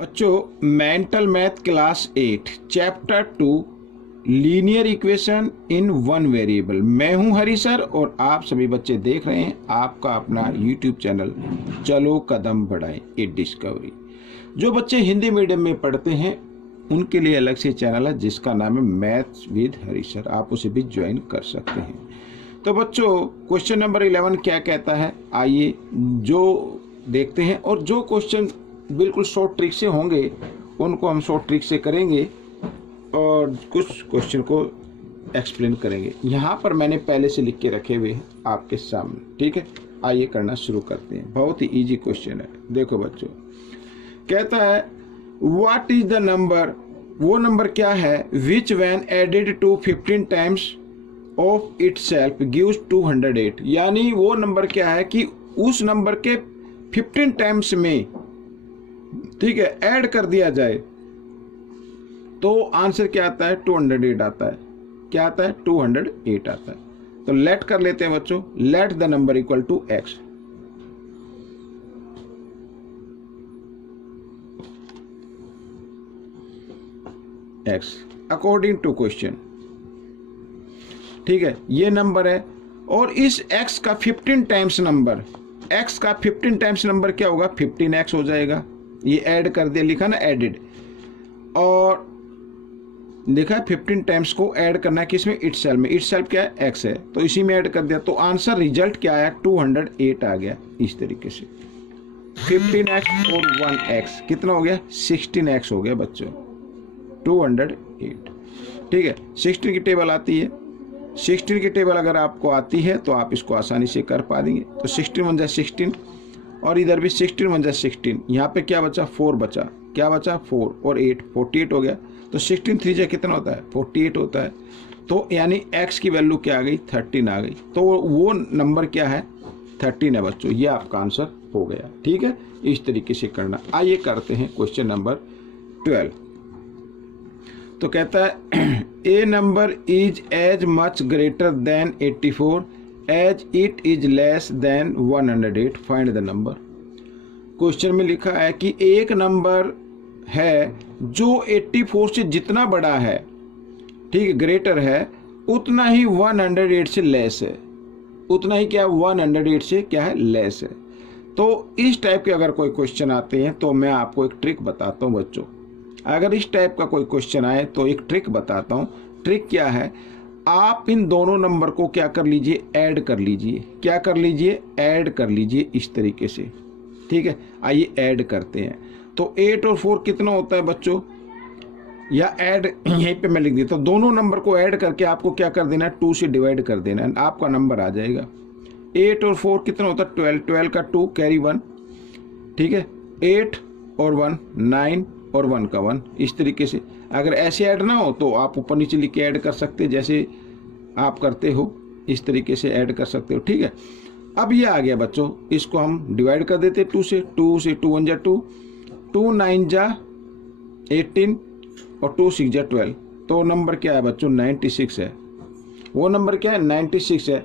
बच्चों mental math class 8 chapter 2 linear equation in one variable. मैं हूं हरी सर और आप सभी बच्चे देख रहे हैं आपका अपना यूट्यूब चैनल चलो कदम बढ़ाएं ए डिस्कवरी। जो बच्चे हिंदी मीडियम में पढ़ते हैं उनके लिए अलग से चैनल है जिसका नाम है मैथ्स विद हरी सर, आप उसे भी ज्वाइन कर सकते हैं। तो बच्चों क्वेश्चन नंबर 11 क्या कहता है, आइए जो देखते हैं। और जो क्वेश्चन बिल्कुल शॉर्ट ट्रिक से होंगे उनको हम शॉर्ट ट्रिक से करेंगे और कुछ क्वेश्चन को एक्सप्लेन करेंगे। यहाँ पर मैंने पहले से लिख के रखे हुए हैं आपके सामने, ठीक है। आइए करना शुरू करते हैं। बहुत ही इजी क्वेश्चन है। देखो बच्चों, कहता है व्हाट इज द नंबर, वो नंबर क्या है which when added to 15 times of itself gives 208। यानी वो नंबर क्या है कि उस नंबर के 15 टाइम्स में, ठीक है, ऐड कर दिया जाए तो आंसर क्या आता है 208 आता है। क्या आता है 208 आता है। तो लेट कर लेते हैं बच्चों, let the number equal to X. X according to question, ठीक है, ये नंबर है और इस x का 15 टाइम्स नंबर, x का 15 टाइम्स नंबर क्या होगा 15x हो जाएगा। ये ऐड कर दिया, लिखा ना एडिड, और देखा 15 टाइम्स को ऐड करना है किसमें इटसेल्फ में। इटसेल्फ क्या है x है, तो इसी में ऐड कर दिया तो आंसर रिजल्ट क्या आया 208 आ गया। इस तरीके से 15x और 1x कितना हो गया 16x हो गया बच्चों, 208। ठीक है, 16 की टेबल आती है, 16 की टेबल अगर आपको आती है तो आप इसको आसानी से कर पा देंगे। तो 16 बन जाए 16 और इधर भी 16 बन जाए 16। यहाँ पे क्या बचा 4 बचा, क्या बचा 4 और 8 48 हो गया। तो 16 3 जा कितना होता है 48 होता है। तो यानी x की वैल्यू क्या आ गई 13 आ गई। तो वो नंबर क्या है 13 है बच्चों, ये आपका आंसर हो गया। ठीक है, इस तरीके से करना। आइए करते हैं क्वेश्चन नंबर 12। तो कहता है a number is as much greater than 84 as it is less than 108 find the number. Question में लिखा है कि एक नंबर है जो 84 से जितना बड़ा है, ठीक है, ग्रेटर है, उतना ही 108 से लेस है। उतना ही क्या 108 से क्या है लेस है। तो इस टाइप के अगर कोई क्वेश्चन आते हैं तो मैं आपको एक ट्रिक बताता हूं बच्चों। अगर इस टाइप का कोई क्वेश्चन आए तो एक ट्रिक बताता हूं। ट्रिक क्या है, आप इन दोनों नंबर को क्या कर लीजिए ऐड कर लीजिए। क्या कर लीजिए ऐड कर लीजिए इस तरीके से। ठीक है, आइए ऐड करते हैं। तो 8 और 4 कितना होता है बच्चों, या ऐड यहीं पे मैं लिख देता हूं। दोनों नंबर को ऐड करके आपको क्या कर देना है 2 से डिवाइड कर देना है, आपका नंबर आ जाएगा। 8 और 4 कितना होता है 12, 12 का 2 कैरी 1, ठीक है, 8 और 1 9 और 1 का 1। इस तरीके से अगर ऐसे ऐड ना हो तो आप ऊपर नीचे लिख के ऐड कर सकते हैं, जैसे आप करते हो इस तरीके से ऐड कर सकते हो। ठीक है, अब ये आ गया बच्चों, इसको हम डिवाइड कर देते 2 से 2 1 जा 2, 2 9 जा 18 और 2 6 जा 12। तो नंबर क्या है बच्चों 96 है। वो नंबर क्या है 96 है।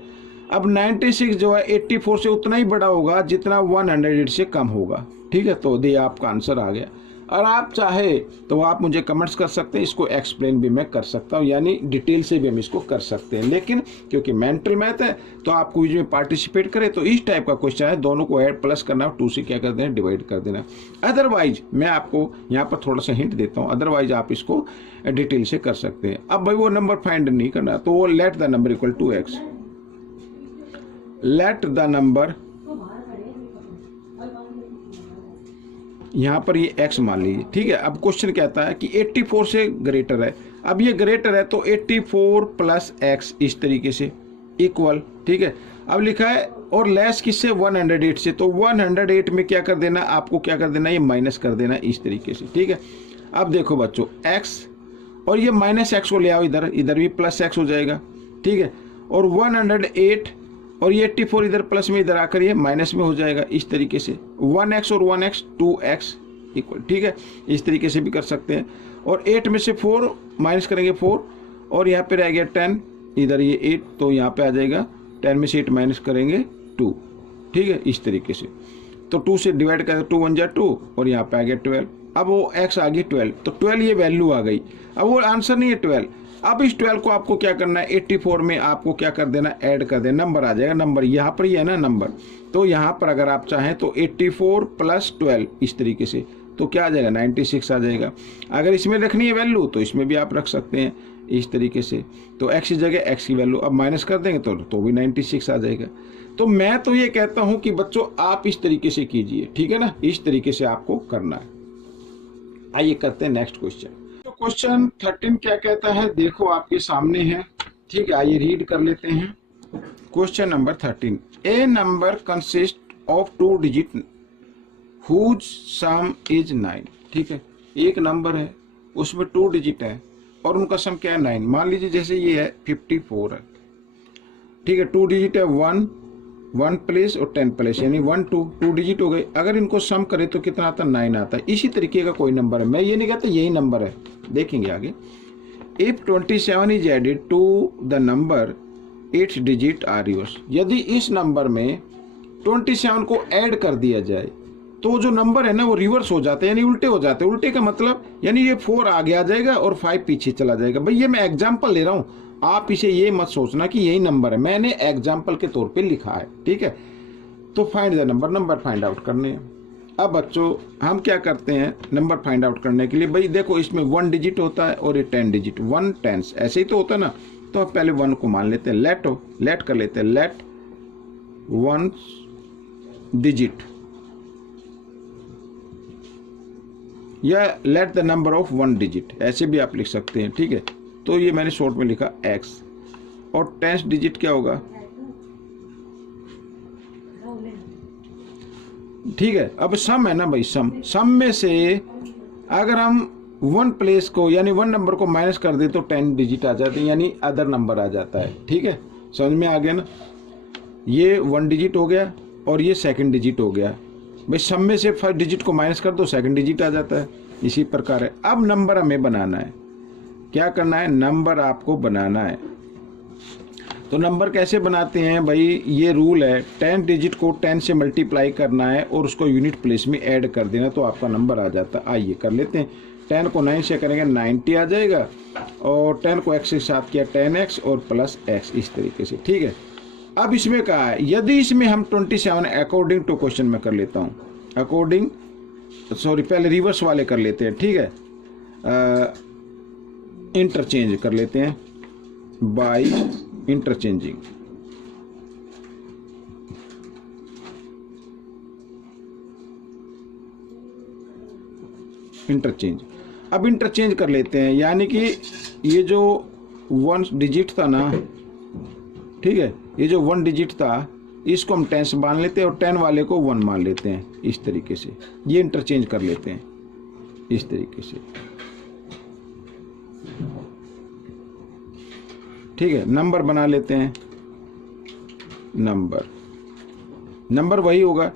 अब 96 जो है 84 से उतना ही बड़ा होगा जितना 108 से कम होगा। ठीक है, तो ये आपका आंसर आ गया। और आप चाहे तो आप मुझे कमेंट्स कर सकते हैं, इसको एक्सप्लेन भी मैं कर सकता हूं, यानी डिटेल से भी हम इसको कर सकते हैं। लेकिन क्योंकि मेंटल मैथ है तो आप क्विज में पार्टिसिपेट करें तो इस टाइप का क्वेश्चन है, दोनों को ऐड प्लस करना, 2 से क्या कर देना डिवाइड कर देना। अदरवाइज मैं आपको यहाँ पर थोड़ा सा हिंट देता हूँ, अदरवाइज आप इसको डिटेल से कर सकते हैं। अब भाई वो नंबर फाइंड नहीं करना तो वो let the number equal to X. Let the number, यहाँ पर ये x मान लीजिए। ठीक है, अब क्वेश्चन कहता है कि 84 से ग्रेटर है। अब ये ग्रेटर है तो 84 प्लस x इस तरीके से इक्वल। ठीक है, अब लिखा है और लेस किससे 108 से, तो 108 में क्या कर देना आपको, क्या कर देना ये माइनस कर देना इस तरीके से। ठीक है, अब देखो बच्चों x और ये माइनस एक्स को ले आओ इधर, इधर भी प्लस x हो जाएगा। ठीक है, और 108 और ये 84 इधर प्लस में, इधर आकर ये माइनस में हो जाएगा इस तरीके से। 1x और 1x 2x इक्वल। ठीक है, इस तरीके से भी कर सकते हैं। और 8 में से 4 माइनस करेंगे 4 और यहाँ पे रह गया 10, इधर ये 8 तो यहाँ पे आ जाएगा 10 में से 8 माइनस करेंगे 2। ठीक है, इस तरीके से। तो 2 से डिवाइड करें 2 1 जा 2 और यहाँ पे आ गया 12। अब वो x आ गई 12, तो 12 ये वैल्यू आ गई। अब वो आंसर नहीं है 12। अब इस 12 को आपको क्या करना है, 84 में आपको क्या कर देना, ऐड कर देना, नंबर आ जाएगा। नंबर यहाँ पर ही है ना नंबर, तो यहाँ पर अगर आप चाहें तो 84 + 12 इस तरीके से, तो क्या आ जाएगा, 96 आ जाएगा। अगर इसमें रखनी है वैल्यू तो इसमें भी आप रख सकते हैं इस तरीके से। तो x की जगह x की वैल्यू अब माइनस कर देंगे तो भी 96 आ जाएगा। तो मैं तो ये कहता हूँ कि बच्चों आप इस तरीके से कीजिए, ठीक है ना, इस तरीके से आपको करना है। आइए करते हैं नेक्स्ट क्वेश्चन। तो क्वेश्चन 13 क्या कहता है, देखो आपके सामने है, ठीक है, आइए रीड कर लेते हैं। Question number 13, a number consist of 2 digit whose sum is 9। ठीक है, एक नंबर है उसमें 2 डिजिट है और उनका सम क्या है, 9। मान लीजिए जैसे ये है 54 है, ठीक है, 2 डिजिट है, 1 प्लेस और 10 प्लेस, यानी 1 2 डिजिट हो गए। अगर इनको सम करें तो कितना आता है, 9 आता है। इसी तरीके का कोई नंबर है, मैं ये नहीं कहता यही नंबर है, देखेंगे आगे। If 27 is added to the number 8 digit are reverse, यदि इस नंबर में 27 को ऐड कर दिया जाए तो जो नंबर है ना वो रिवर्स हो जाते हैं, यानी उल्टे हो जाते हैं। उल्टे का मतलब यानी ये 4 आगे आ जाएगा और 5 पीछे चला जाएगा। भाई ये मैं एग्जाम्पल ले रहा हूँ, आप इसे ये मत सोचना कि यही नंबर है, मैंने एग्जाम्पल के तौर पे लिखा है, ठीक है। तो find the number find out करने हैं। अब बच्चों हम क्या करते हैं नंबर फाइंड आउट करने के लिए, भाई देखो इसमें 1 डिजिट होता है और ये 10 डिजिट, 1 10 ऐसे ही तो होता है ना। तो अब पहले 1 को मान लेते हैं, लेट कर लेते हैं, लेट 1 डिजिट या late the number of 1 digit, ऐसे भी आप लिख सकते हैं, ठीक है। तो ये मैंने शॉर्ट में लिखा x, और 10 डिजिट क्या होगा, ठीक है। अब सम है ना भाई, सम में से अगर हम 1 प्लेस को यानी 1 नंबर को माइनस कर दे तो 10 डिजिट आ जाते हैं, यानी अदर नंबर आ जाता है, ठीक है। समझ में आ गया ना, ये 1 डिजिट हो गया और ये 2nd डिजिट हो गया। भाई सम में से 1st डिजिट को माइनस कर दो 2nd डिजिट आ जाता है, इसी प्रकार है। अब नंबर हमें बनाना है, क्या करना है, नंबर आपको बनाना है। तो नंबर कैसे बनाते हैं भाई, ये रूल है, 10 डिजिट को 10 से मल्टीप्लाई करना है और उसको यूनिट प्लेस में ऐड कर देना तो आपका नंबर आ जाता है। आइए कर लेते हैं, 10 को 9 से करेंगे 90 आ जाएगा, और 10 को x के साथ किया 10x और प्लस x, इस तरीके से, ठीक है। अब इसमें कहा है यदि इसमें हम 27 अकॉर्डिंग टू क्वेश्चन में कर लेता हूँ, पहले रिवर्स वाले कर लेते हैं, ठीक है, इंटरचेंज कर लेते हैं बाय इंटरचेंजिंग। अब इंटरचेंज कर लेते हैं, यानी कि ये जो 1 डिजिट था ना, ठीक है, ये जो 1 डिजिट था इसको हम 10 से मान लेते हैं और 10 वाले को 1 मान लेते हैं, इस तरीके से ये इंटरचेंज कर लेते हैं इस तरीके से, ठीक है। नंबर बना लेते हैं, नंबर वही होगा,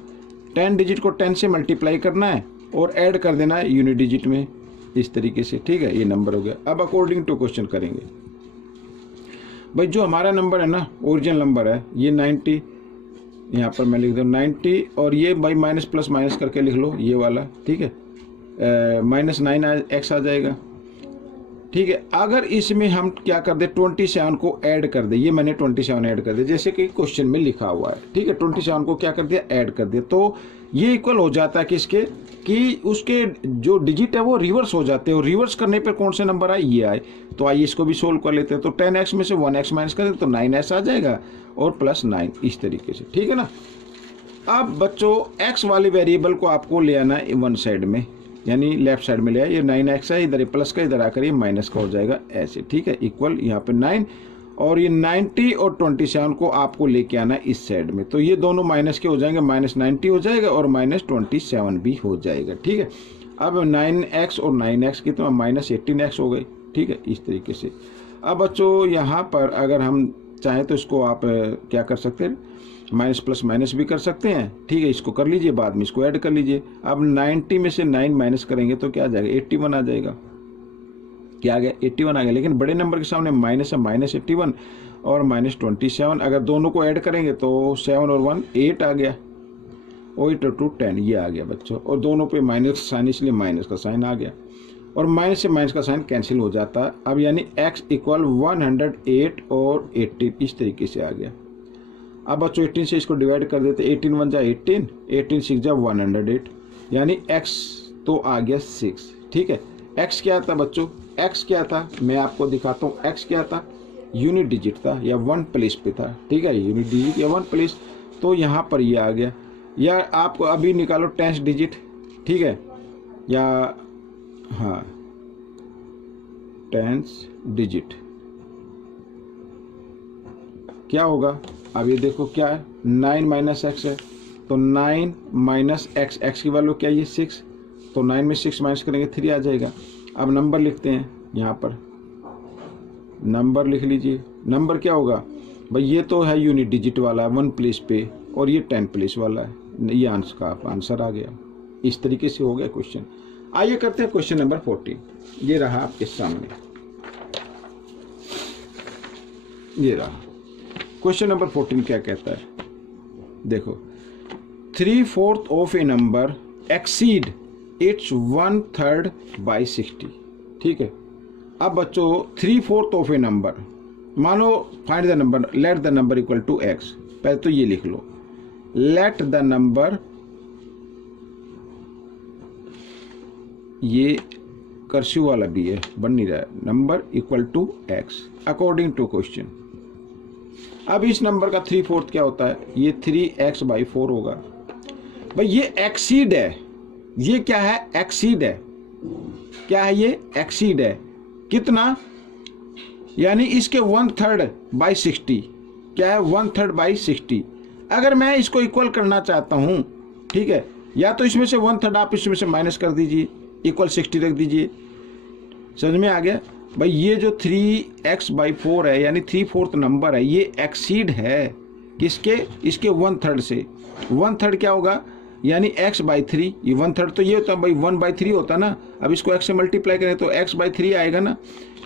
10 डिजिट को 10 से मल्टीप्लाई करना है और ऐड कर देना है यूनिट डिजिट में, इस तरीके से, ठीक है। ये नंबर हो गया। अब अकॉर्डिंग टू क्वेश्चन करेंगे। भाई जो हमारा नंबर है ना, ओरिजिनल नंबर है ये 90, यहाँ पर मैं लिख दूँ 90, और ये भाई माइनस प्लस माइनस करके लिख लो ये वाला, ठीक है, -9x आ जाएगा, ठीक है। अगर इसमें हम क्या कर दे, 27 को ऐड कर दे, ये मैंने 27 ऐड कर दिया जैसे कि क्वेश्चन में लिखा हुआ है, ठीक है। 27 को क्या कर दिया, ऐड कर दिया, तो ये इक्वल हो जाता है किसके, कि उसके जो डिजिट है वो रिवर्स हो जाते हैं, और रिवर्स करने पर कौन से नंबर आए, ये आए। तो आइए इसको भी सोल्व कर लेते हैं। तो 10x में से 1x माइनस कर दे तो 9s आ जाएगा और प्लस 9, इस तरीके से, ठीक है ना। अब बच्चों x वाले वेरिएबल को आपको ले आना है 1 साइड में, यानी लेफ्ट साइड में ले आए, ये 9x है, इधर प्लस का इधर आकर ये माइनस का हो जाएगा ऐसे, ठीक है, इक्वल यहाँ पे 9, और ये 90 और 27 को आपको लेके आना है इस साइड में, तो ये दोनों माइनस के हो जाएंगे, -90 हो जाएगा और -27 भी हो जाएगा, ठीक है। अब 9x और 9x कितना, -18x हो गई, ठीक है, इस तरीके से। अब बच्चों यहाँ पर अगर हम चाहें तो इसको आप क्या कर सकते हैं, माइनस प्लस माइनस भी कर सकते हैं, ठीक है, इसको कर लीजिए, बाद में इसको ऐड कर लीजिए। अब 90 में से 9 माइनस करेंगे तो क्या आ जाएगा, 81 आ जाएगा, क्या आ गया, 81 आ गया। लेकिन बड़े नंबर के सामने माइनस है, -81 और -27, अगर दोनों को ऐड करेंगे तो 7 और 1 8 आ गया, 8×2 10 ये आ गया बच्चों, और दोनों पे माइनस का साइन इसलिए माइनस का साइन आ गया, और माइनस से माइनस का साइन कैंसिल हो जाता है। अब यानी x इक्वल 108 और 18 इस तरीके से आ गया। अब बच्चों 18 से इसको डिवाइड कर देते, 18 1 जा 18, 18 6 जा 108, यानी x तो आ गया 6। ठीक है, x क्या था बच्चों, x क्या था मैं आपको दिखाता हूँ। x क्या था, यूनिट डिजिट था या 1 प्लेस पे था। ठीक है, यूनिट डिजिट या 1 प्लेस, तो यहाँ पर ये आ गया। या आपको अभी निकालो 10 डिजिट, ठीक है, या हाँ 10 डिजिट क्या होगा। अब ये देखो क्या है, 9 माइनस एक्स है, तो 9 माइनस एक्स, एक्स की वैल्यू क्या है, ये 6, तो 9 में 6 माइनस करेंगे 3 आ जाएगा। अब नंबर लिखते हैं, यहाँ पर नंबर लिख लीजिए। नंबर क्या होगा भाई, ये तो है यूनिट डिजिट वाला 1 प्लेस पे, और ये 10 प्लेस वाला है। ये आंसर का आंसर आ गया। इस तरीके से हो गया क्वेश्चन। आइए करते हैं क्वेश्चन नंबर 14। ये रहा आपके सामने, ये रहा क्वेश्चन नंबर 14। क्या कहता है, देखो 3/4 of a number exceed its 1/3 by 60। ठीक है, अब बच्चों 3/4 ऑफ ए नंबर, मानो find the number, let the number equal to X. पहले तो ये लिख लो, लेट द नंबर, ये कर्सिव वाला भी है, बन नहीं रहा है, number equal to X according to question. अब इस नंबर का 3/4 क्या होता है, ये 3x/4 होगा। भाई ये एक्सीड है, ये क्या है, एक्सीड है। क्या है ये, एक्सीड है। कितना, यानी इसके 1/3 बाई 60। क्या है, 1/3 बाई 60। अगर मैं इसको इक्वल करना चाहता हूं, ठीक है, या तो इसमें से 1/3 आप इसमें से माइनस कर दीजिए, इक्वल 60 रख दीजिए। समझ में आ गया भाई, ये जो 3x/4 है यानी 3/4 नंबर है, ये एक्सीड है किसके, इसके 1/3 से। 1/3 क्या होगा, यानी x/3, ये 1/3 तो ये होता है भाई 1/3 होता है ना। अब इसको x से मल्टीप्लाई करें तो x/3 आएगा ना।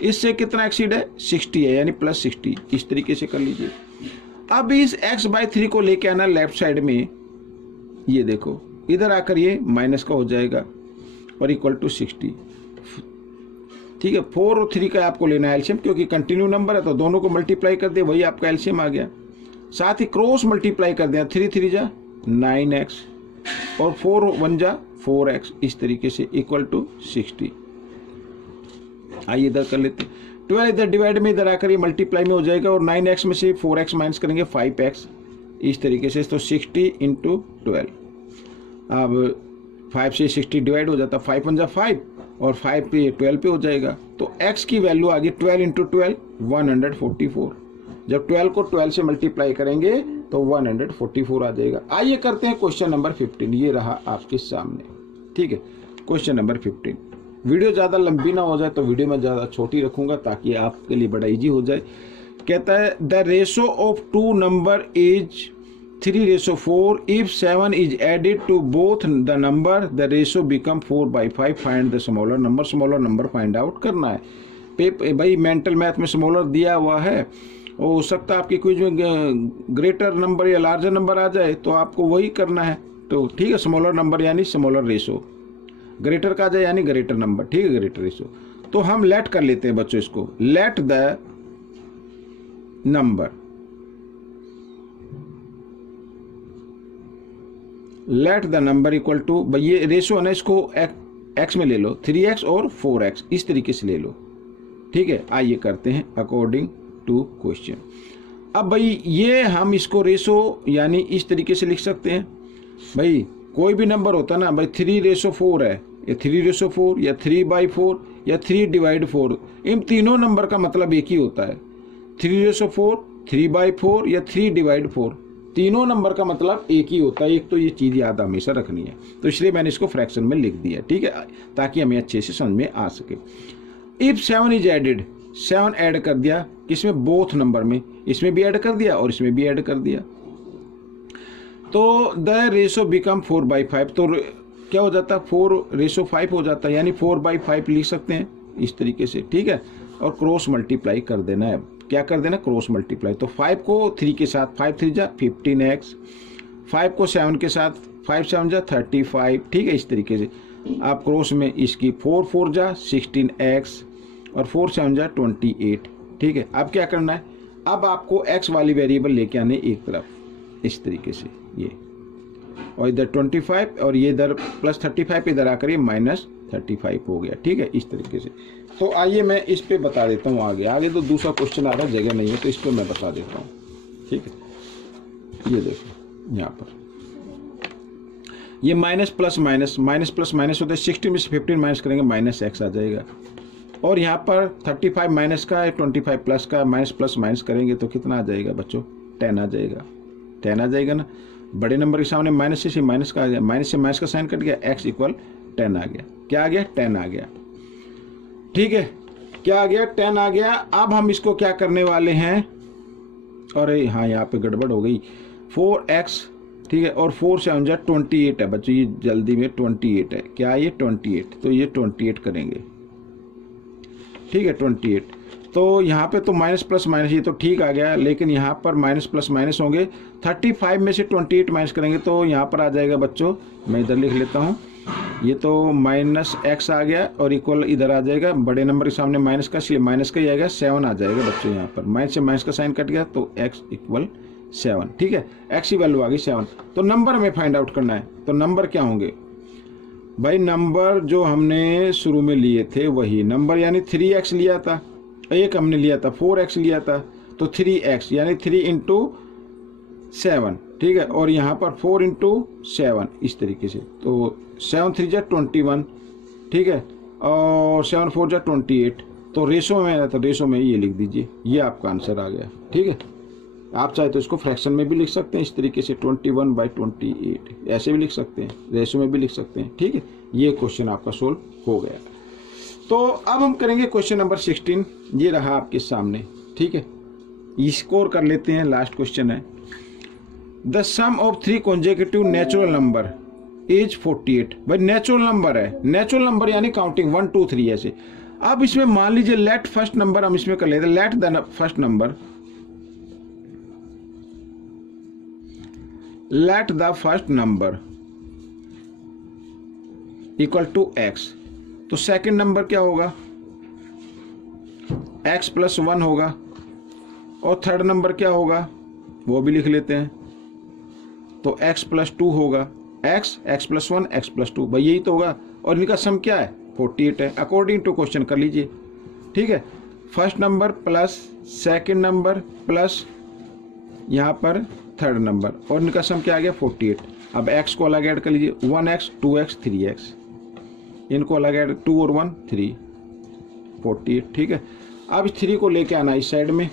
इससे कितना एक्सीड है, 60 है, यानी +60। इस तरीके से कर लीजिए। अब इस x/3 को लेके आना लेफ्ट साइड में, ये देखो इधर आकर ये माइनस का हो जाएगा और इक्वल टू 60। ठीक है, 4 और 3 का आपको लेना है एलसीएम, क्योंकि कंटिन्यू नंबर है तो दोनों को मल्टीप्लाई कर दे, वही आपका एलसीएम आ गया। साथ ही क्रॉस मल्टीप्लाई कर दिया, 3 3 जा 9x और 4 1 जा 4x, इस तरीके से इक्वल टू 60। आइए इधर कर लेते हैं, 12 इधर डिवाइड में इधर आकर ये मल्टीप्लाई में हो जाएगा, और 9x में से 4x माइनस करेंगे 5x, इस तरीके से। तो 60 × 12, अब 5 से 60 डिवाइड हो जाता, 5 1 जा 5 और 5 पे 12 पे हो जाएगा। तो x की वैल्यू आ गई 12 × 12 144। जब 12 को 12 से मल्टीप्लाई करेंगे तो 144 आ जाएगा। आइए करते हैं क्वेश्चन नंबर 15। ये रहा आपके सामने। ठीक है, क्वेश्चन नंबर 15। वीडियो ज़्यादा लंबी ना हो जाए तो वीडियो में ज़्यादा छोटी रखूंगा ताकि आपके लिए बड़ा इजी हो जाए। कहता है the ratio of 2 number is 3/4 if 7 is added to both the number the ratio become 4/5 find the smaller number। Smaller number find out करना है। भाई मेंटल मैथ में स्मॉलर दिया हुआ है, हो सकता है आपकी कुछ ग्रेटर नंबर या लार्जर नंबर आ जाए तो आपको वही करना है। तो ठीक है, स्मॉलर नंबर यानी स्मॉलर रेशो, ग्रेटर का जाए यानी ग्रेटर नंबर। ठीक है, ग्रेटर रेशो। तो हम लेट कर लेते हैं बच्चों इसको, let the number, let the number equal to, भाई ये रेशो है ना, इसको x में ले लो, 3x और 4x, इस तरीके से ले लो। ठीक है, आइए करते हैं अकॉर्डिंग टू क्वेश्चन। अब भाई ये हम इसको रेशो यानी इस तरीके से लिख सकते हैं। भाई कोई भी नंबर होता ना, भाई 3/4 है, या 3/4 या 3/4 या 3/4, इन तीनों नंबर का मतलब एक ही होता है। 3/4, 3/4 या 3/4, तीनों नंबर का मतलब एक ही होता है। एक तो ये चीज़ याद हमेशा रखनी है, तो इसलिए मैंने इसको फ्रैक्शन में लिख दिया। ठीक है, ताकि हमें अच्छे से समझ में आ सके। इफ 7 इज एडेड, 7 ऐड कर दिया किसमें, बोथ नंबर में, इसमें भी ऐड कर दिया और इसमें भी ऐड कर दिया, तो द रेशो बिकम 4/5। तो क्या हो जाता है, 4/5 हो जाता है, यानी 4/5 लिख सकते हैं इस तरीके से। ठीक है, और क्रॉस मल्टीप्लाई कर देना है। क्या कर देना, क्रॉस मल्टीप्लाई। तो 5 को 3 के साथ, 5 3 जा 15x, 5 को 7 के साथ 5 7 जा 35, ठीक है। इस तरीके से आप क्रॉस में इसकी 4 4 जा 16x और 4 7 जा 28, ठीक है। अब क्या करना है, अब आपको x वाली वेरिएबल लेके आने एक तरफ इस तरीके से ये, और इधर 25 और ये इधर प्लस 35 इधर आकर ये माइनस 35 हो गया, ठीक है। इस तरीके से तो आइए मैं इस पे बता देता हूँ आगे तो दूसरा क्वेश्चन आ रहा है, जगह नहीं है तो इस पे मैं बता देता हूँ, ठीक है। ये देखो यहाँ पर ये माइनस प्लस माइनस होता है, 16 में से 15 माइनस करेंगे माइनस x आ जाएगा, और यहाँ पर 35 माइनस का 25 प्लस का माइनस प्लस माइनस करेंगे तो कितना आ जाएगा बच्चों, 10 आ जाएगा, 10 आ जाएगा ना। बड़े नंबर के सामने माइनस से माइनस का आ गया, माइनस से माइनस का साइन कट गया, x इक्वल 10 आ गया। क्या आ गया, 10 आ गया, ठीक है। क्या आ गया, 10 आ गया। अब हम इसको क्या करने वाले हैं, अरे हाँ यहाँ पे गड़बड़ हो गई, 4x, ठीक है, और 4 7 जा 28 है बच्चों, ये जल्दी में 28 है, क्या ये 28, तो ये 28 करेंगे, ठीक है 28। तो यहाँ पे तो माइनस प्लस माइनस ये तो ठीक आ गया, लेकिन यहाँ पर माइनस प्लस माइनस होंगे, 35 में से 28 माइनस करेंगे तो यहाँ पर आ जाएगा बच्चों, मैं इधर लिख लेता हूँ, ये तो माइनस x आ गया और इक्वल इधर आ जाएगा, बड़े नंबर के सामने माइनस का, इसलिए माइनस का ही आएगा, 7 आ जाएगा बच्चों। यहाँ पर माइनस से माइनस का साइन कट गया तो x इक्वल 7, ठीक है। x की वैल्यू आ गई 7। तो नंबर हमें फाइंड आउट करना है, तो नंबर क्या होंगे भाई, नंबर जो हमने शुरू में लिए थे वही नंबर, यानी 3x लिया था, एक हमने लिया था 4x लिया था, तो 3x यानी 3 इंटू 7, ठीक है, और यहाँ पर 4 इंटू 7 इस तरीके से, तो 7 3 जा 21, ठीक है, और 7 4 जा 28, तो रेशो में है तो रेशो में ये लिख दीजिए, ये आपका आंसर आ गया, ठीक है। आप चाहे तो इसको फ्रैक्शन में भी लिख सकते हैं इस तरीके से, 21/28 ऐसे भी लिख सकते हैं, रेशो में भी लिख सकते हैं, ठीक है। ये क्वेश्चन आपका सोल्व हो गया। तो अब हम करेंगे क्वेश्चन नंबर 16, ये रहा आपके सामने, ठीक है। स्कोर कर लेते हैं, लास्ट क्वेश्चन है। The sum of 3 consecutive natural number is 48। भाई नेचुरल नंबर है, नेचुरल नंबर यानी काउंटिंग 1 2 3 ऐसे। अब इसमें मान लीजिए लेट फर्स्ट नंबर, हम इसमें कर लेते हैं, let the first number, let the first number equal to x। तो सेकंड नंबर क्या होगा, x प्लस 1 होगा, और थर्ड नंबर क्या होगा वो भी लिख लेते हैं, तो x प्लस 2 होगा, x प्लस 1 x प्लस 2, भाई यही तो होगा, और इनका सम क्या है 48 है, अकॉर्डिंग टू क्वेश्चन कर लीजिए, ठीक है। First number plus second number plus यहाँ पर थर्ड नंबर, और इनका सम क्या आ गया 48। अब x को अलग ऐड कर लीजिए, 1x 2x 3x, इनको अलग ऐड 2 और 1 3, 48, ठीक है। अब 3 को लेके आना इस साइड में,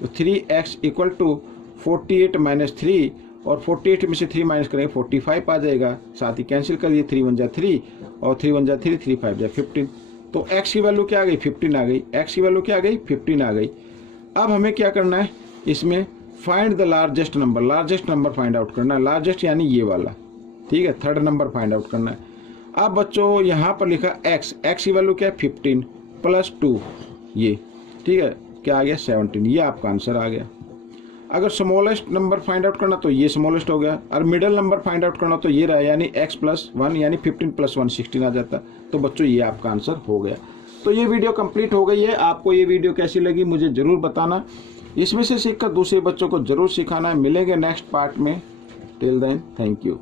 तो 3x इक्वल टू 48 माइनस 3, और 48 में से 3 माइनस करेंगे 45 आ जाएगा, साथ ही कैंसिल कर दिए, 3 1 जा 3 और 3 1 जा 3, 3 5 जा 15। तो x की वैल्यू क्या आ गई 15 आ गई, x की वैल्यू क्या आ गई 15 आ गई। अब हमें क्या करना है, इसमें find the largest number, largest number find out करना है, लार्जेस्ट यानी ये वाला, ठीक है, थर्ड नंबर फाइंड आउट करना है। अब बच्चों यहाँ पर लिखा x, x की वैल्यू क्या है 15 प्लस 2, ये ठीक है, क्या आ गया 17, ये आपका आंसर आ गया। अगर स्मॉलेस्ट नंबर फाइंड आउट करना तो ये स्मॉलेस्ट हो गया, और मिडिल नंबर फाइंड आउट करना तो ये रहा, यानी x प्लस 1 यानी 15 प्लस 1 16 आ जाता। तो बच्चों ये आपका आंसर हो गया। तो ये वीडियो कंप्लीट हो गई है। आपको ये वीडियो कैसी लगी मुझे ज़रूर बताना, इसमें से सीखकर दूसरे बच्चों को ज़रूर सिखाना है। मिलेंगे नेक्स्ट पार्ट में, टिल देन थैंक यू।